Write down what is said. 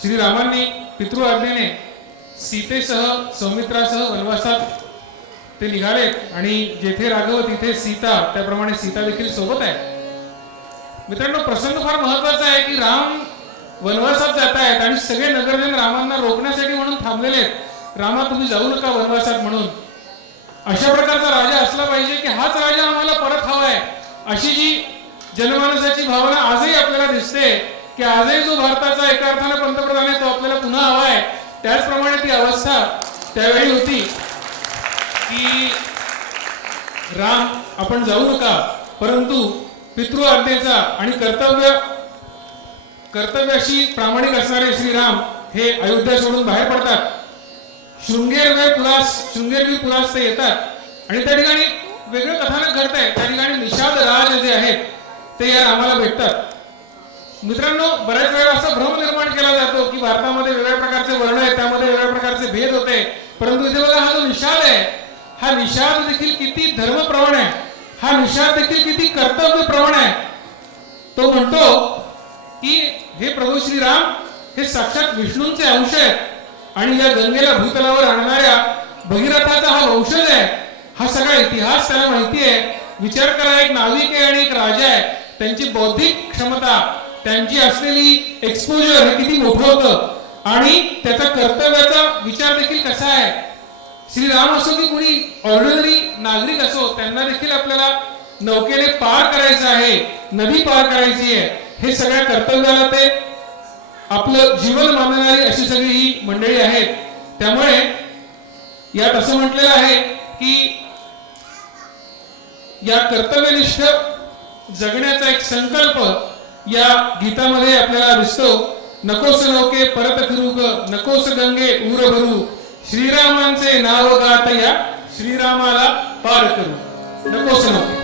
श्रीरामांनी पितृआज्ञेने सीतेसह सौमित्रासह वनवासात ते निघाले आणि जेथे राघव तिथे सीता, त्याप्रमाणे सीता देखील सोबत आहे। मित्रांनो, प्रसंग फार महत्वाचा आहे की राम वनवासात जात आहेत आणि सगळे नगरजन रामांना रोखण्यासाठी म्हणून थांबलेले आहेत। रामा, तुम्ही जाऊ नका वनवासात म्हणून। अशा प्रकारचा राजा असला पाहिजे की हाच राजा आम्हाला परत हवा आहे, अशी जी जनमानसाची भावना आजही आपल्याला दिसते की आजही जो भारताचा एका अर्थाने पंतप्रधान आहे तो आपल्याला पुन्हा हवा आहे। त्याचप्रमाणे ती अवस्था त्यावेळी होती की राम, आपण जाऊ नका, परंतु पितृ आज्ञेचा आणि कर्तव्याशी प्रामाणिक असणारे श्रीराम हे अयोध्या सोडून बाहेर पडतात। शृंगेरवीर पुलास ते येतात आणि त्या ठिकाणी वेगळं कथानक घडतंय। त्या ठिकाणी निषाद राज जे आहेत ते या रामाला भेटतात। मित्रांनो, बऱ्याच वेळा असा भ्रम निर्माण केला जातो की भारतामध्ये वेगळ्या प्रकारचे वर्ण आहेत, त्यामध्ये वेगळ्या प्रकारचे भेद होते, परंतु इथे बघा, हा जो निषाद आहे, हा निषाद देखील किती धर्मप्रवण आहे, हा निषाद देखील किती कर्तव्यप्रवण आहे। तो म्हणतो की हे प्रभू श्रीराम हे साक्षात विष्णूंचे अंश आहेत आणि या गंगेला भूतलावर आणणाऱ्या भगीरथाचा हा वंशज आहे। हा सगळा इतिहास त्याला माहिती आहे। विचार करा, एक नाविक आहे आणि एक राजा आहे, त्यांची बौद्धिक क्षमता, त्यांची असलेली एक्सपोजर हे किती मोठं होतं आणि त्याचा कर्तव्याचा विचार देखील कसा आहे। श्रीराम असो की कोणी ऑर्डिनरी नागरिक असो, त्यांना देखील आपल्याला नौकेने पार करायचं आहे, नदी पार करायची आहे। हे सगळ्या कर्तव्याला ते आपलं जीवन मानणारी अशी सगळी ही मंडळी आहेत। त्यामुळे यात असं म्हटलेलं आहे की या कर्तव्यनिष्ठ जगण्याचा एक संकल्प या गीतामध्ये आपल्याला दिसतो। नकोस नौके परत फिरू ग, नकोस गंगे ऊर भरू, श्रीरामांचे नाव गात या श्रीरामाला पार करू। नकोस नौके